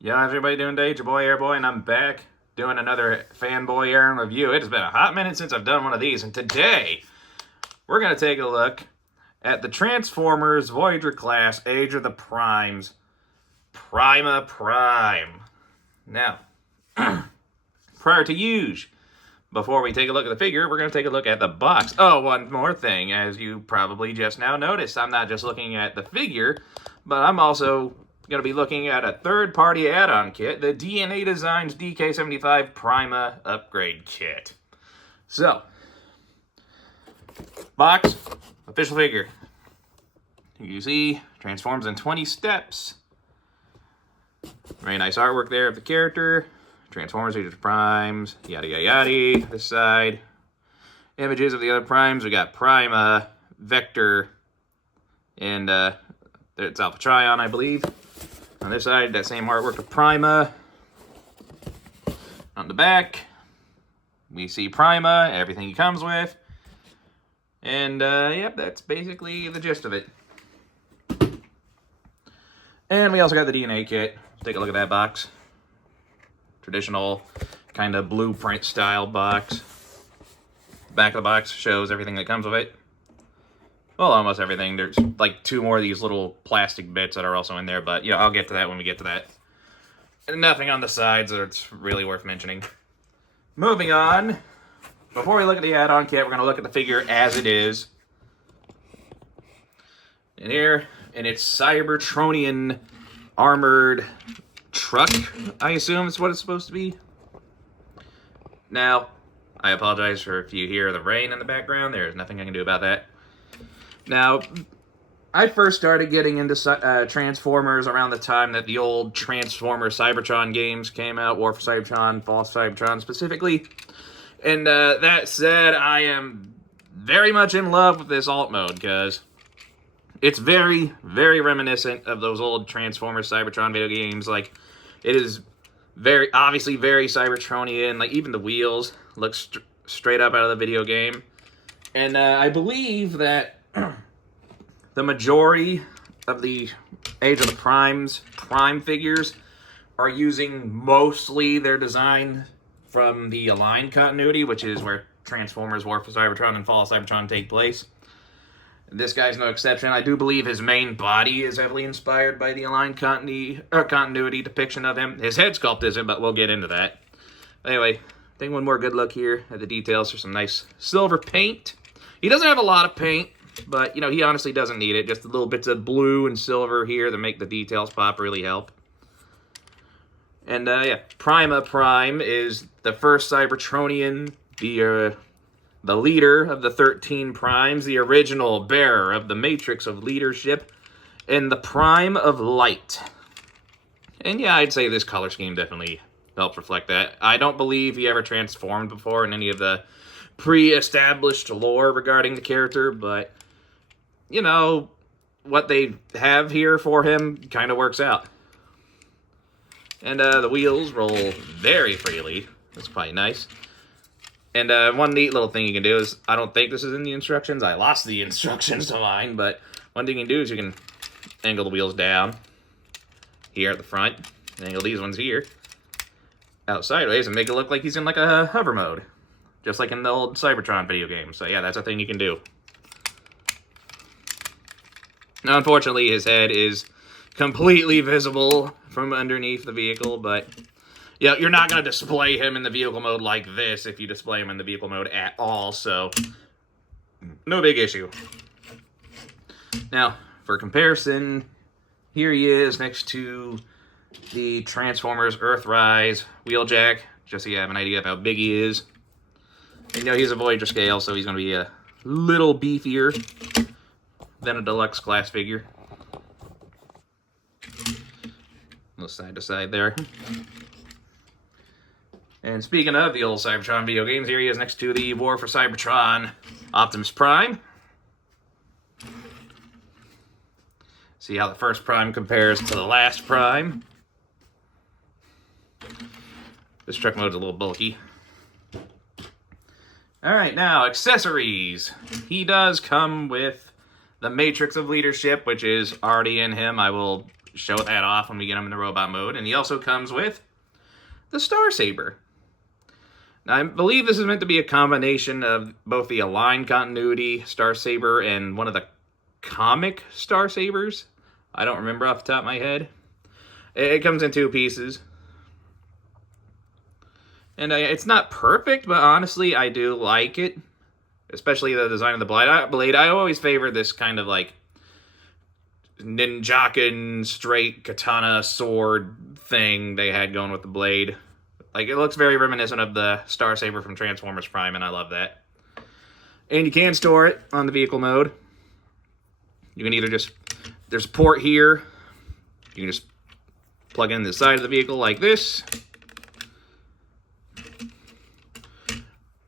Yo, how's everybody doing today? It's your boy Airboy, and I'm back doing another FanBoyAaron review. It has been a hot minute since I've done one of these, and today we're going to take a look at the Transformers Voyager class Age of the Primes Prima Prime. Now, prior to use, before we take a look at the figure, we're going to take a look at the box. Oh, one more thing, as you probably just now noticed, I'm not just looking at the figure, but I'm also going to be looking at a third-party add-on kit, the DNA Designs DK75 Prima Upgrade Kit. So, box, official figure. You see, transforms in 20 steps. Very nice artwork there of the character. Transformers, Age of the Primes, yada yada yada. This side, images of the other primes. We got Prima, Vector, and it's Alpha Trion, I believe. On this side, that same artwork of Prima. On the back, we see Prima, everything he comes with. And, yep, that's basically the gist of it. And we also got the DNA kit. Let's take a look at that box. Traditional kind of blueprint style box. Back of the box shows everything that comes with it. Well, almost everything. There's like two more of these little plastic bits that are also in there, but yeah, I'll get to that when we get to that. And nothing on the sides that's really worth mentioning. Moving on, before we look at the add-on kit, we're going to look at the figure as it is. And here, in its Cybertronian armored truck, I assume is what it's supposed to be. Now, I apologize for if you hear the rain in the background. There's nothing I can do about that. Now, I first started getting into Transformers around the time that the old Transformer Cybertron games came out, War for Cybertron, Fall for Cybertron specifically. And that said, I am very much in love with this alt mode because it's very, very reminiscent of those old Transformers Cybertron video games. Like, it is very, obviously very Cybertronian. Like, even the wheels look straight up out of the video game. And I believe that the majority of the Age of the Primes Prime figures are using mostly their design from the Aligned continuity, which is where Transformers, War for Cybertron, and Fall of Cybertron take place. This guy's no exception. I do believe his main body is heavily inspired by the Aligned continuity depiction of him. His head sculpt isn't, but we'll get into that. Anyway, take one more good look here at the details for some nice silver paint. He doesn't have a lot of paint, but, you know, he honestly doesn't need it. Just the little bits of blue and silver here that make the details pop really help. And, yeah, Prima Prime is the first Cybertronian, the leader of the 13 Primes, the original bearer of the Matrix of Leadership, and the Prime of Light. And, yeah, I'd say this color scheme definitely helped reflect that. I don't believe he ever transformed before in any of the pre-established lore regarding the character, but, you know, what they have here for him kind of works out. And the wheels roll very freely. That's quite nice. And one neat little thing you can do is, I don't think this is in the instructions. I lost the instructions to mine, but one thing you can do is you can angle the wheels down here at the front, angle these ones here out sideways, and make it look like he's in like a hover mode. Just like in the old Cybertron video game. So yeah, that's a thing you can do. Now, unfortunately, his head is completely visible from underneath the vehicle, but yeah, you're not going to display him in the vehicle mode like this if you display him in the vehicle mode at all, so no big issue. Now, for comparison, here he is next to the Transformers Earthrise Wheeljack, just so you have an idea of how big he is. You know, he's a Voyager scale, so he's going to be a little beefier than a deluxe class figure. A little side to side there. And speaking of the old Cybertron video games, here he is next to the War for Cybertron Optimus Prime. See how the first Prime compares to the last Prime. This truck mode's a little bulky. Alright, now, accessories. He does come with the Matrix of Leadership, which is already in him. I will show that off when we get him in the robot mode. And he also comes with the Star Saber. Now, I believe this is meant to be a combination of both the Aligned Continuity Star Saber and one of the comic Star Sabers. I don't remember off the top of my head. It comes in 2 pieces. And it's not perfect, but honestly, I do like it. Especially the design of the blade. I always favor this kind of like ninjakin straight katana sword thing they had going with the blade. Like, it looks very reminiscent of the Star Saber from Transformers Prime, and I love that. And you can store it on the vehicle mode. You can either just, there's a port here. You can just plug in the side of the vehicle like this.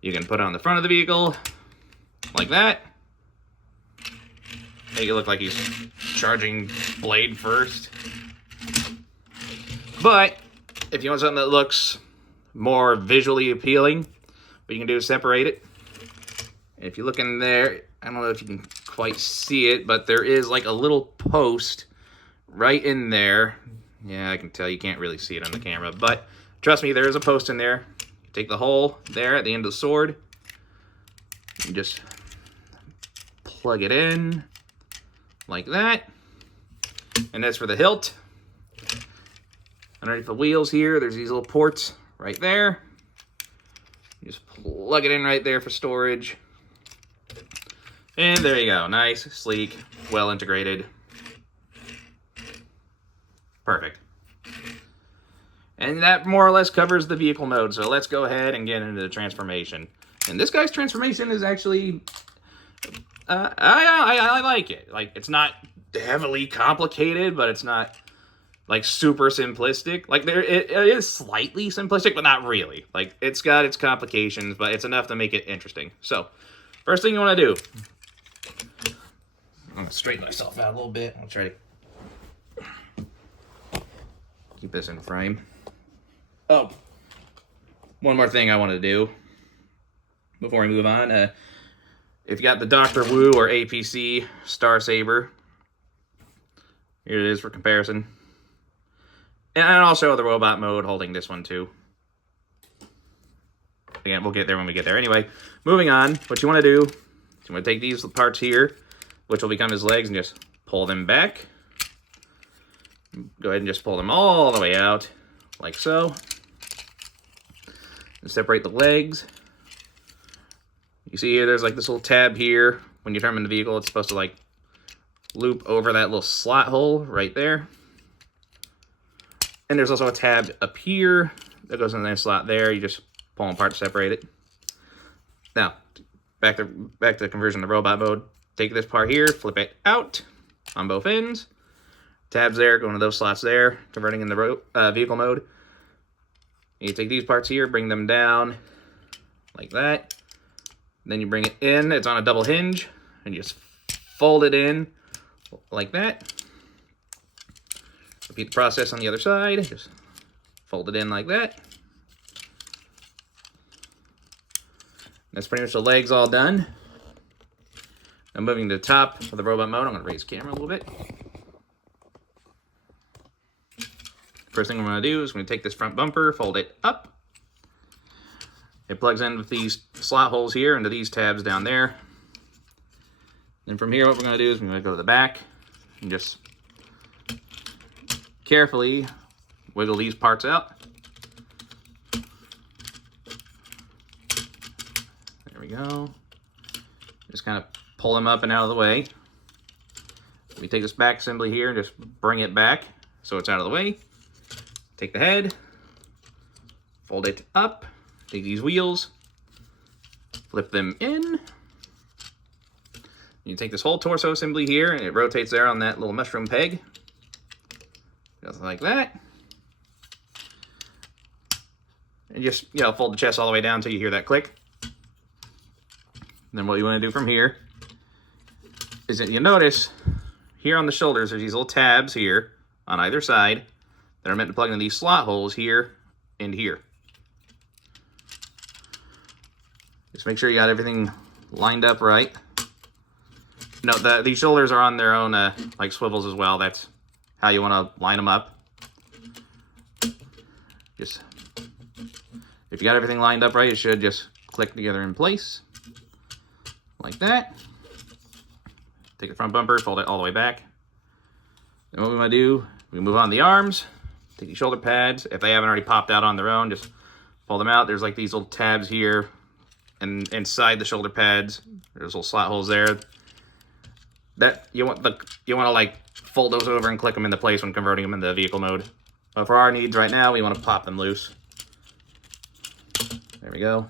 You can put it on the front of the vehicle like that. Make it look like he's charging blade first. But if you want something that looks more visually appealing, what you can do is separate it. And if you look in there, I don't know if you can quite see it, but there is like a little post right in there. Yeah, I can tell you can't really see it on the camera, but trust me, there is a post in there. You take the hole there at the end of the sword. You just plug it in like that. And that's for the hilt. Underneath the wheels here, there's these little ports right there. You just plug it in right there for storage. And there you go. Nice, sleek, well integrated. Perfect. And that more or less covers the vehicle mode. So let's go ahead and get into the transformation. And this guy's transformation is actually, I like it. Like, it's not heavily complicated, but it's not like super simplistic. Like, it is slightly simplistic, but not really. Like, it's got its complications, but it's enough to make it interesting. So first thing you want to do, I'm gonna straighten myself out a little bit. I'll try to keep this in frame. Oh, one more thing I want to do before we move on. If you got the Dr. Wu or APC Star Saber, here it is for comparison. And I'll show the robot mode holding this one too. Again, we'll get there when we get there. Anyway, moving on, what you want to do is you want to take these parts here, which will become his legs, and just pull them back. Go ahead and just pull them all the way out, like so. And separate the legs. You see here, there's like this little tab here. When you turn in the vehicle, it's supposed to like loop over that little slot hole right there. And there's also a tab up here that goes in that slot there. You just pull them apart, separate it. Now, back to the conversion to robot mode. Take this part here, flip it out on both ends. Tabs there, go into those slots there, converting in the vehicle mode. And you take these parts here, bring them down like that. Then you bring it in, it's on a double hinge, and you just fold it in like that. Repeat the process on the other side, just fold it in like that. That's pretty much the legs all done. Now moving to the top of the robot mode, I'm going to raise the camera a little bit. First thing I'm going to do is I'm going to take this front bumper, fold it up. It plugs in with these slot holes here into these tabs down there. And from here, what we're going to do is we're going to go to the back and just carefully wiggle these parts out. There we go. Just kind of pull them up and out of the way. We take this back assembly here and just bring it back so it's out of the way. Take the head, fold it up, take these wheels, flip them in. You take this whole torso assembly here and it rotates there on that little mushroom peg. Just like that. And just, fold the chest all the way down until you hear that click. And then what you want to do from here is that you notice here on the shoulders there's these little tabs here on either side that are meant to plug into these slot holes here and here. Just make sure you got everything lined up right. Note that these shoulders are on their own like swivels as well. That's how you want to line them up. Just, if you got everything lined up right, it should just click together in place. Like that. Take the front bumper, fold it all the way back. Then what we want to do, we move on the arms. Take the shoulder pads. If they haven't already popped out on their own, just pull them out. There's like these little tabs here, and inside the shoulder pads, there's little slot holes there. That you want to like fold those over and click them into place when converting them into vehicle mode. But for our needs right now, we want to pop them loose. There we go.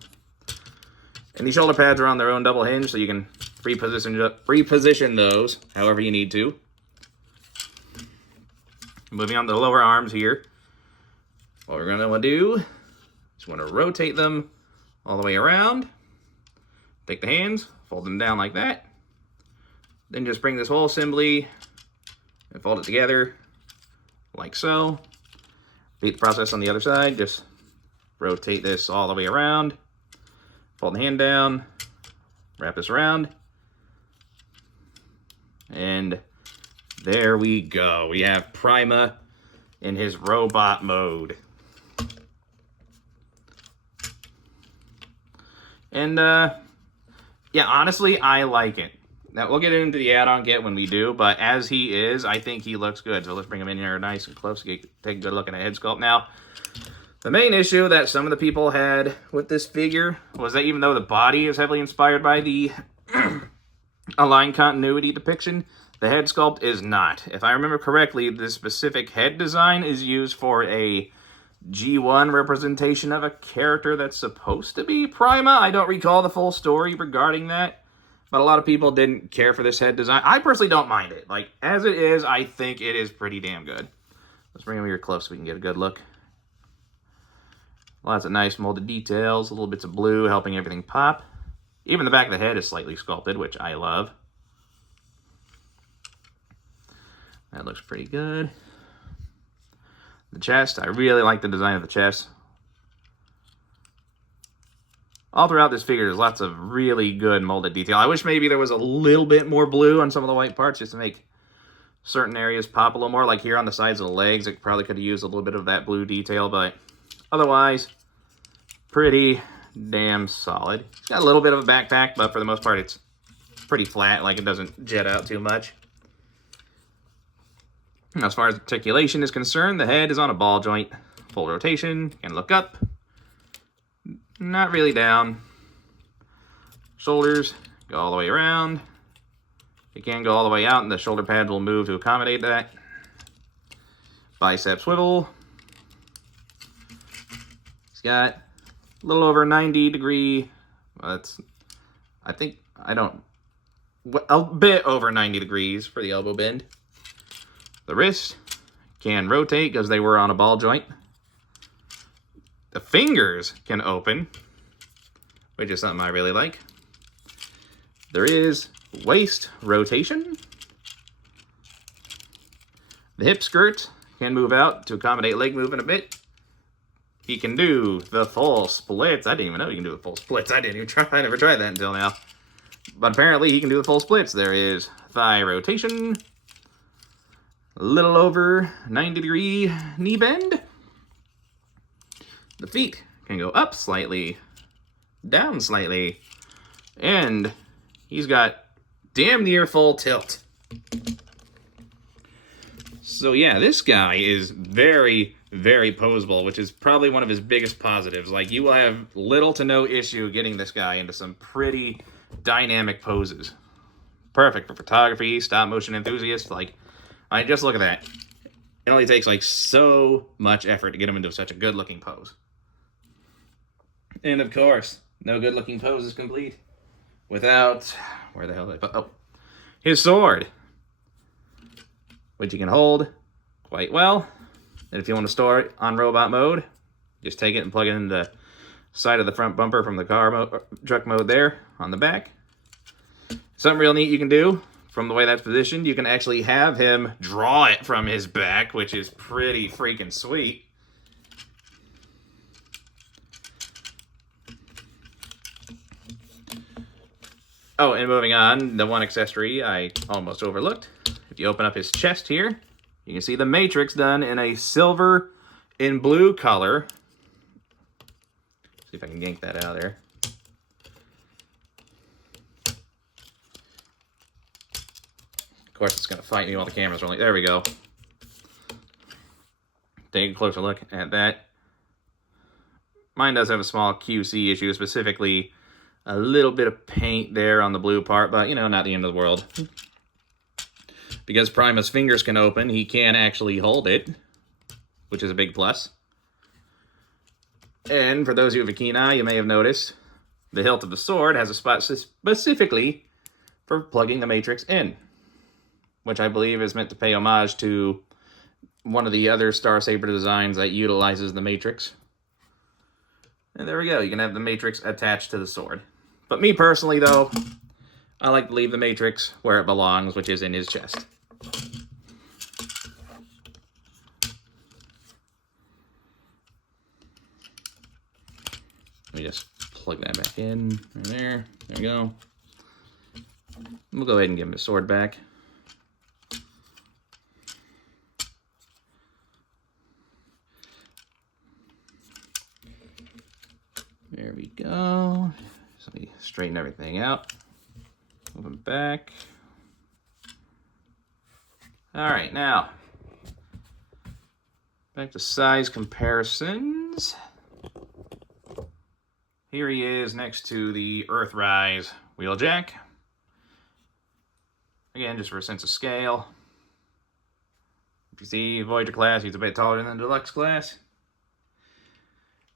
And these shoulder pads are on their own double hinge, so you can reposition those however you need to. Moving on to the lower arms here. What we're going to want to do is want to rotate them all the way around. Take the hands, fold them down like that. Then just bring this whole assembly and fold it together like so. Repeat the process on the other side. Just rotate this all the way around. Fold the hand down. Wrap this around. And there we go. We have Prima in his robot mode. And, yeah, honestly, I like it. Now, we'll get into the add-on kit when we do, but as he is, I think he looks good. So let's bring him in here nice and close to take a good look at a head sculpt. Now, the main issue that some of the people had with this figure was that even though the body is heavily inspired by the Align Continuity depiction, the head sculpt is not. If I remember correctly, this specific head design is used for a G1 representation of a character that's supposed to be Prima. I don't recall the full story regarding that, but a lot of people didn't care for this head design. I personally don't mind it. Like, as it is, I think it is pretty damn good. Let's bring him here close so we can get a good look. Lots of nice molded details, little bits of blue helping everything pop. Even the back of the head is slightly sculpted, which I love. That looks pretty good. The chest, I really like the design of the chest. All throughout this figure, there's lots of really good molded detail. I wish maybe there was a little bit more blue on some of the white parts just to make certain areas pop a little more. Like here on the sides of the legs, it probably could have used a little bit of that blue detail, but otherwise, pretty damn solid. It's got a little bit of a backpack, but for the most part, it's pretty flat. Like it doesn't jet out too much. As far as articulation is concerned, the head is on a ball joint. Full rotation, can look up. Not really down. Shoulders go all the way around. It can go all the way out, and the shoulder pads will move to accommodate that. Bicep swivel. It's got a little over 90 degree. A bit over 90 degrees for the elbow bend. The wrist can rotate because they were on a ball joint. The fingers can open, which is something I really like. There is waist rotation. The hip skirt can move out to accommodate leg movement a bit. He can do the full splits. I didn't even know he can do the full splits. I never tried that until now. But apparently he can do the full splits. There is thigh rotation. A little over 90 degree knee bend. The feet can go up slightly, down slightly, and he's got damn near full tilt. So yeah, this guy is very, very poseable, which is probably one of his biggest positives. Like, you will have little to no issue getting this guy into some pretty dynamic poses. Perfect for photography, stop motion enthusiasts. Like, I just look at that. It only takes like so much effort to get him into such a good looking pose. And of course, no good looking pose is complete without, where the hell did I put, oh, his sword, which you can hold quite well. And if you want to store it on robot mode, just take it and plug it in the side of the front bumper from the truck mode there on the back. Something real neat you can do. From the way that's positioned, you can actually have him draw it from his back, which is pretty freaking sweet. Oh, and moving on, the one accessory I almost overlooked. If you open up his chest here, You can see the matrix done in a silver and blue color. See if I can yank that out of there. Of course, it's going to fight me while the camera's rolling. There we go. Take a closer look at that. Mine does have a small QC issue, specifically a little bit of paint there on the blue part, but, you know, not the end of the world. Because Prima's fingers can open, he can actually hold it, which is a big plus. And for those of you with a keen eye, you may have noticed the hilt of the sword has a spot specifically for plugging the matrix in, which I believe is meant to pay homage to one of the other Star Saber designs that utilizes the matrix. And there we go, you can have the matrix attached to the sword. But me personally, though, I like to leave the matrix where it belongs, which is in his chest. Let me just plug that back in, right there. There we go. We'll go ahead and give him his sword back. There we go. So let me straighten everything out. Move him back. All right, now back to size comparisons. Here he is next to the Earthrise Wheeljack. Again, just for a sense of scale. If you see Voyager class, he's a bit taller than the Deluxe class.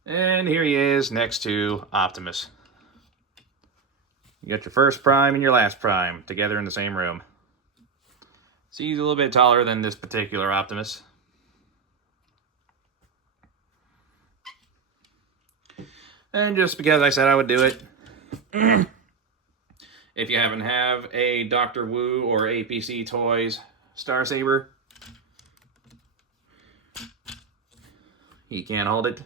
And here he is next to Optimus. You got your first Prime and your last Prime together in the same room. So he's a little bit taller than this particular Optimus. And just because I said I would do it, if you happen to have a Dr. Wu or APC Toys Star Saber, he can't hold it.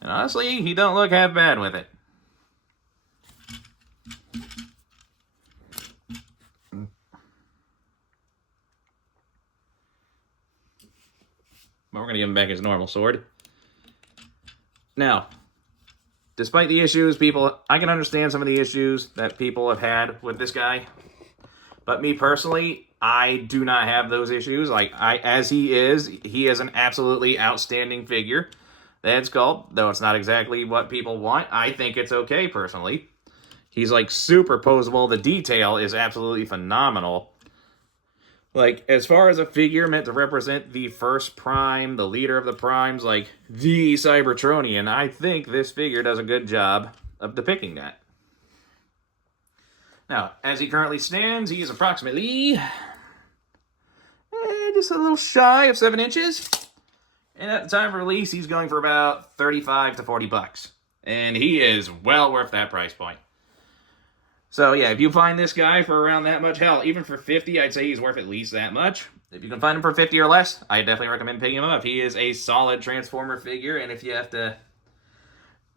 And honestly, he don't look half bad with it. But we're going to give him back his normal sword. Now, despite the issues, I can understand some of the issues that people have had with this guy. But me personally, I do not have those issues. As he is an absolutely outstanding figure. The head sculpt, though it's not exactly what people want, I think it's okay, personally. He's, super posable. The detail is absolutely phenomenal. As far as a figure meant to represent the first Prime, the leader of the Primes, the Cybertronian, I think this figure does a good job of depicting that. Now, as he currently stands, he is approximately just a little shy of 7 inches. And at the time of release, he's going for about $35 to $40. And he is well worth that price point. So yeah, if you find this guy for around that much, hell, even for $50, I'd say he's worth at least that much. If you can find him for $50 or less, I definitely recommend picking him up. He is a solid Transformer figure, and if you have to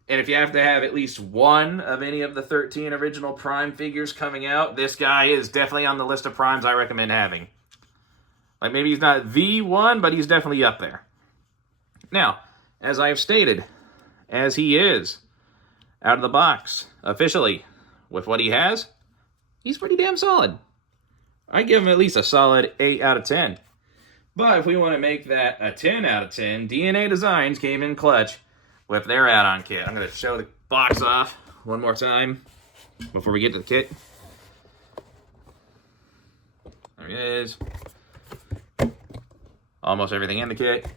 have at least one of any of the 13 original Prime figures coming out, this guy is definitely on the list of Primes I recommend having. Maybe he's not the one, but he's definitely up there. Now, as I have stated, as he is out of the box, officially, with what he has, he's pretty damn solid. I give him at least a solid 8 out of 10. But if we want to make that a 10 out of 10, DNA Designs came in clutch with their add-on kit. I'm going to show the box off one more time before we get to the kit. There it is. Almost everything in the kit.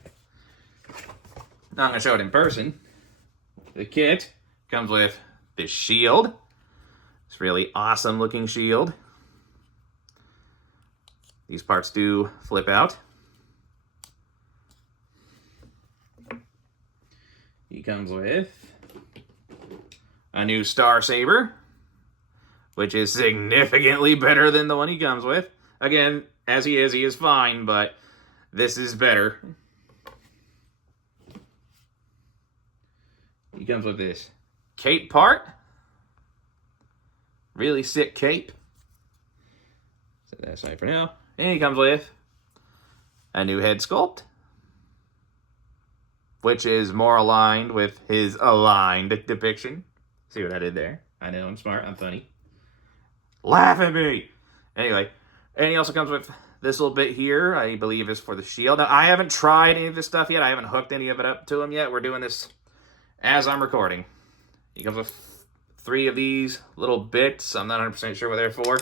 Now I'm going to show it in person. The kit comes with this shield. It's a really awesome looking shield. These parts do flip out. He comes with a new Star Saber, which is significantly better than the one he comes with. Again, as he is fine, but this is better. He comes with this cape part. Really sick cape. Put that aside for now. And he comes with a new head sculpt, which is more aligned with his aligned depiction. See what I did there? I know, I'm smart, I'm funny. Laugh at me! Anyway, and he also comes with this little bit here, I believe is for the shield. Now, I haven't tried any of this stuff yet. I haven't hooked any of it up to him yet. We're doing this as I'm recording. He comes with 3 of these little bits. I'm not 100% sure what they're for.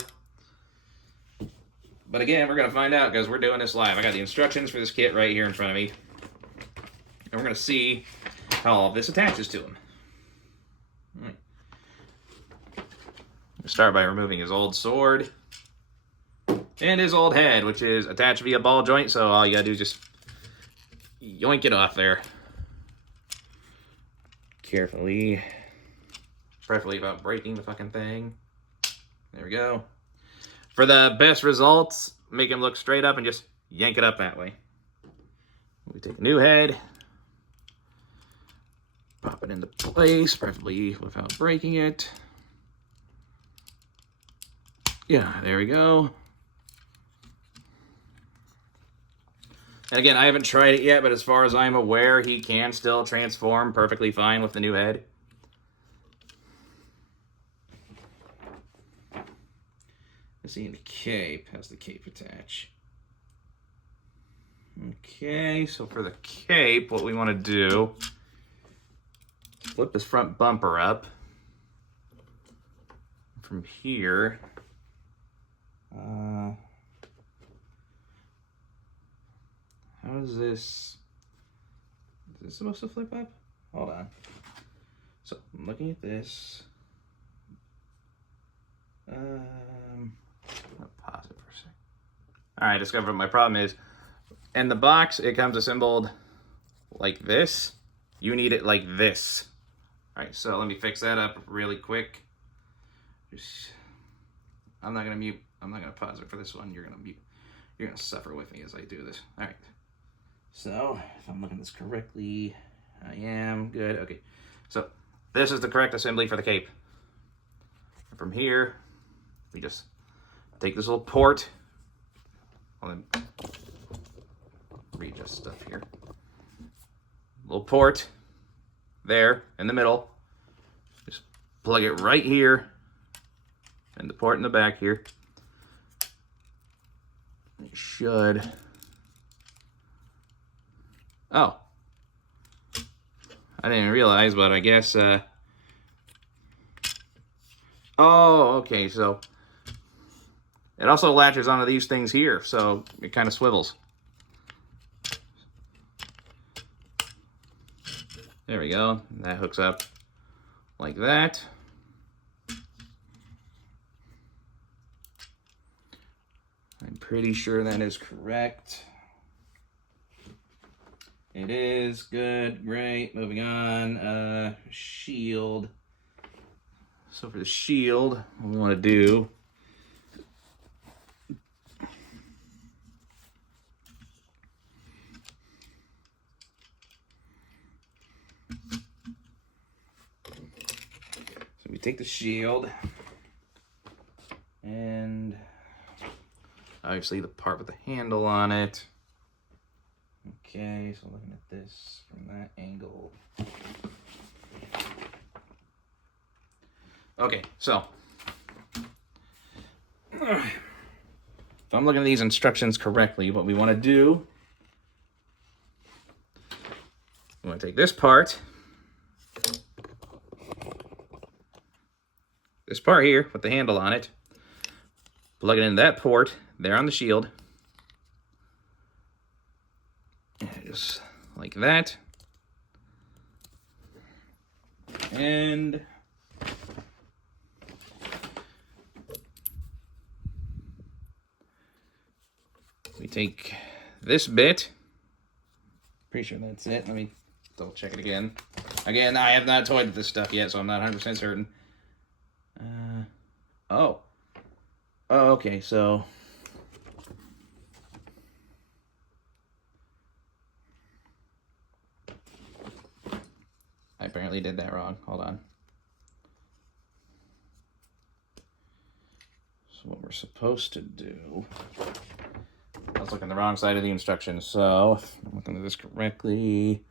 But again, we're going to find out because we're doing this live. I got the instructions for this kit right here in front of me. And we're going to see how all of this attaches to him. We'll start by removing his old sword and his old head, which is attached via ball joint, so all you gotta do is just yoink it off there. Carefully. Preferably without breaking the fucking thing. There we go. For the best results, make him look straight up and just yank it up that way. We take a new head. Pop it into place, preferably without breaking it. Yeah, there we go. And again, I haven't tried it yet, but as far as I'm aware, he can still transform perfectly fine with the new head. Let's see the cape. How's the cape attach? Okay, so for the cape, what we want to do, flip this front bumper up. From here, how is this? Is this supposed to flip up? Hold on. So I'm looking at this. I'll pause it for a second. All right, I discovered what my problem is. In the box, it comes assembled like this. You need it like this. All right, so let me fix that up really quick. I'm not gonna pause it for this one. You're gonna suffer with me as I do this. All right. So if I'm looking at this correctly, I am good. Okay. So this is the correct assembly for the cape. And from here, we just take this little port. I'll then readjust stuff here. Little port there in the middle. Just plug it right here. And the port in the back here. It should. Oh. I didn't realize, but I guess, oh, okay, so it also latches onto these things here, so it kind of swivels. There we go. That hooks up like that. I'm pretty sure that is correct. It is. Good. Great. Moving on. Shield. So for the shield, what we want to do, so we take the shield and obviously the part with the handle on it. Okay, so looking at this from that angle. Okay, so if I'm looking at these instructions correctly, what we want to do, we want to take this part here with the handle on it, plug it into that port there on the shield. Just like that. And we take this bit. Pretty sure that's it. Let me double check it again. Again, I have not toyed with this stuff yet, so I'm not 100% certain. Oh, okay, so I apparently did that wrong. Hold on. So what we're we're supposed to do. I was looking the wrong side of the instructions, so if I'm looking at this correctly.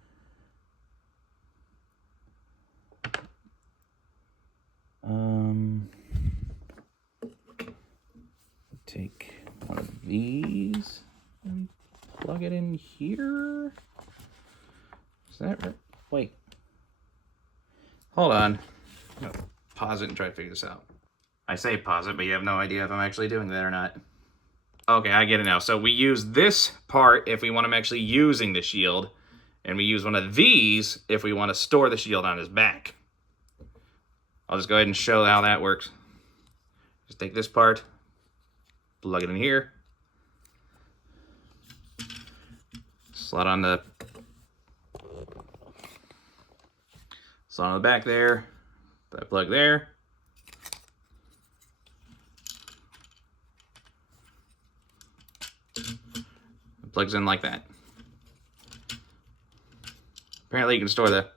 Take one of these and plug it in here. Is that right? Wait. Hold on. I'm gonna pause it and try to figure this out. I say pause it, but you have no idea if I'm actually doing that or not. Okay, I get it now. So we use this part if we want him actually using the shield, and we use one of these if we want to store the shield on his back. I'll just go ahead and show how that works. Just take this part, plug it in here, slot on the back there, that plug there. It plugs in like that. Apparently you can store the,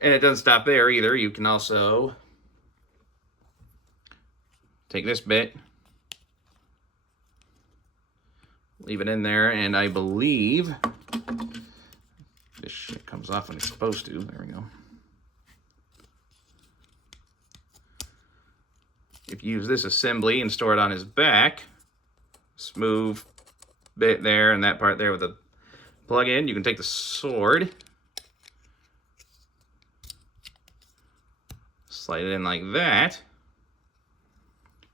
and it doesn't stop there either. You can also take this bit, leave it in there, and I believe this shit comes off when it's supposed to. There we go. If you use this assembly and store it on his back, smooth bit there and that part there with the plug in, you can take the sword, slide it in like that,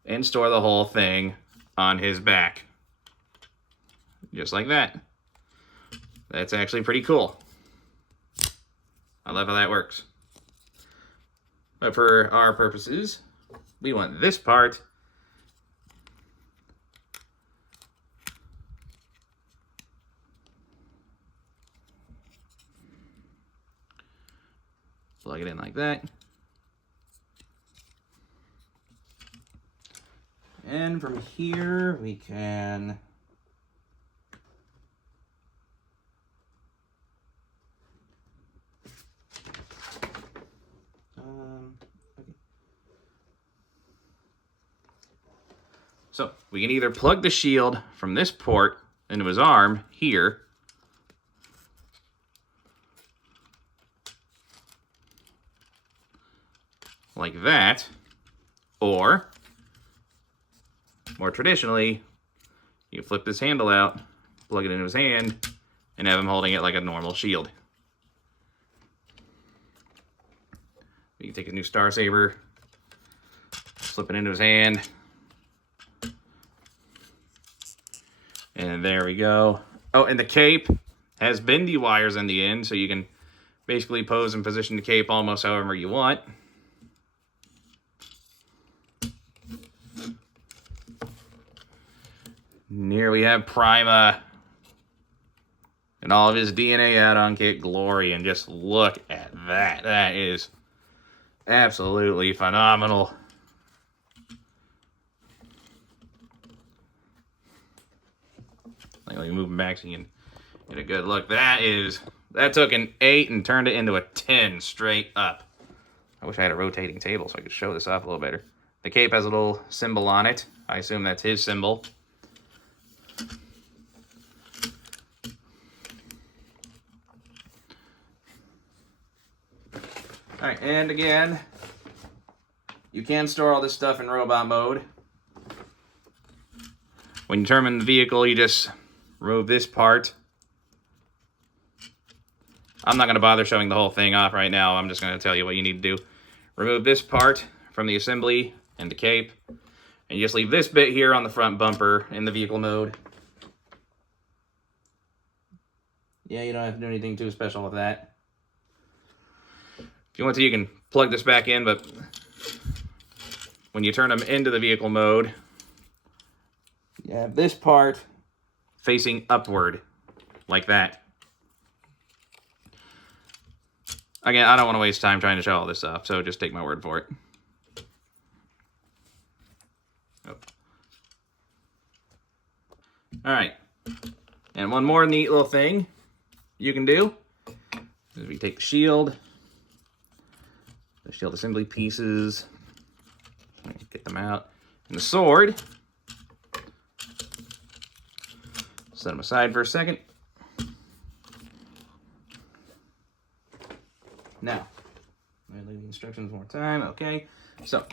and store the whole thing on his back. Just like that. That's actually pretty cool. I love how that works. But for our purposes, we want this part plug it in like that. And from here we can okay. So we can either plug the shield from this port into his arm here, like that, or more traditionally, you flip this handle out, plug it into his hand, and have him holding it like a normal shield. You can take a new Star Saber, slip it into his hand, and there we go. Oh, and the cape has bendy wires in the end, so you can basically pose and position the cape almost however you want. And here we have Prima and all of his DNA add-on kit glory, and just look at that. That is absolutely phenomenal. Let me move him back so you can get a good look. That took an 8 and turned it into a 10 straight up. I wish I had a rotating table so I could show this off a little better. The cape has a little symbol on it. I assume that's his symbol. Alright, and again, you can store all this stuff in robot mode. When you terminate the vehicle, you just remove this part. I'm not going to bother showing the whole thing off right now. I'm just going to tell you what you need to do. Remove this part from the assembly and the cape, and you just leave this bit here on the front bumper in the vehicle mode. Yeah, you don't have to do anything too special with that. If you want to, you can plug this back in, but when you turn them into the vehicle mode, you have this part facing upward, like that. Again, I don't want to waste time trying to show all this stuff, so just take my word for it. Oh. Alright. And one more neat little thing you can do is we take the shield assembly pieces, get them out, And the sword. Set them aside for a second. Now, let me read the instructions one more time. Okay, so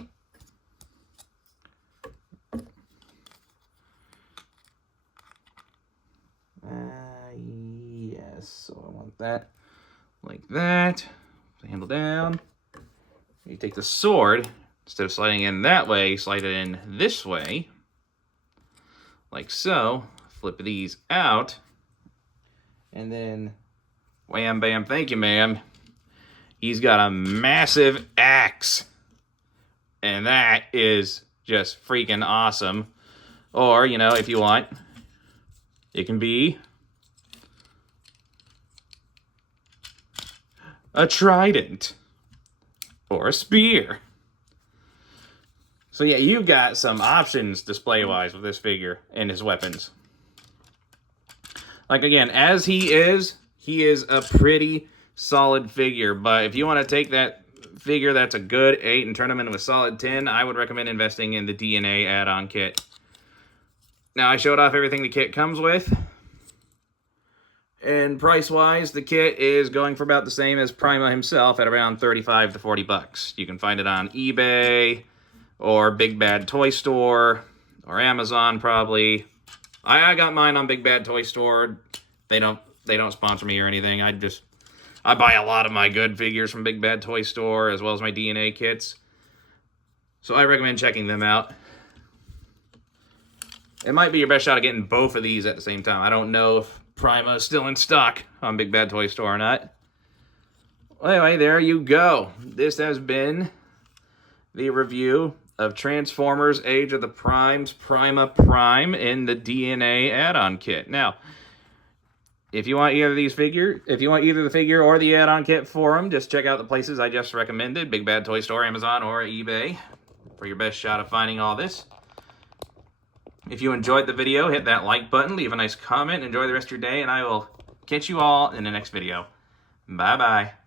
yes, so I want that like that. Handle down. You take the sword, instead of sliding in that way, slide it in this way, like so. Flip these out, and then wham, bam, thank you, ma'am. He's got a massive axe, and that is just freaking awesome. Or, you know, if you want, it can be a trident or a spear. So yeah, you've got some options display-wise with this figure and his weapons. Like, again, as he is a pretty solid figure, but if you want to take that figure that's a good 8 and turn him into a solid 10, I would recommend investing in the DNA add-on kit. Now, I showed off everything the kit comes with, and price-wise, the kit is going for about the same as Prima himself at around 35 to 40 bucks. You can find it on eBay, or Big Bad Toy Store, or Amazon probably. I got mine on Big Bad Toy Store. They don't sponsor me or anything. I buy a lot of my good figures from Big Bad Toy Store, as well as my DNA kits. So I recommend checking them out. It might be your best shot at getting both of these at the same time. I don't know if Prima is still in stock on Big Bad Toy Store or not. Well, anyway, there you go. This has been the review of Transformers Age of the Primes Prima Prime in the DNA add-on kit. Now, if you want either of these figures, if you want either the figure or the add-on kit for them, just check out the places I just recommended, Big Bad Toy Store, Amazon, or eBay, for your best shot of finding all this. If you enjoyed the video, hit that like button, leave a nice comment, enjoy the rest of your day, and I will catch you all in the next video. Bye-bye.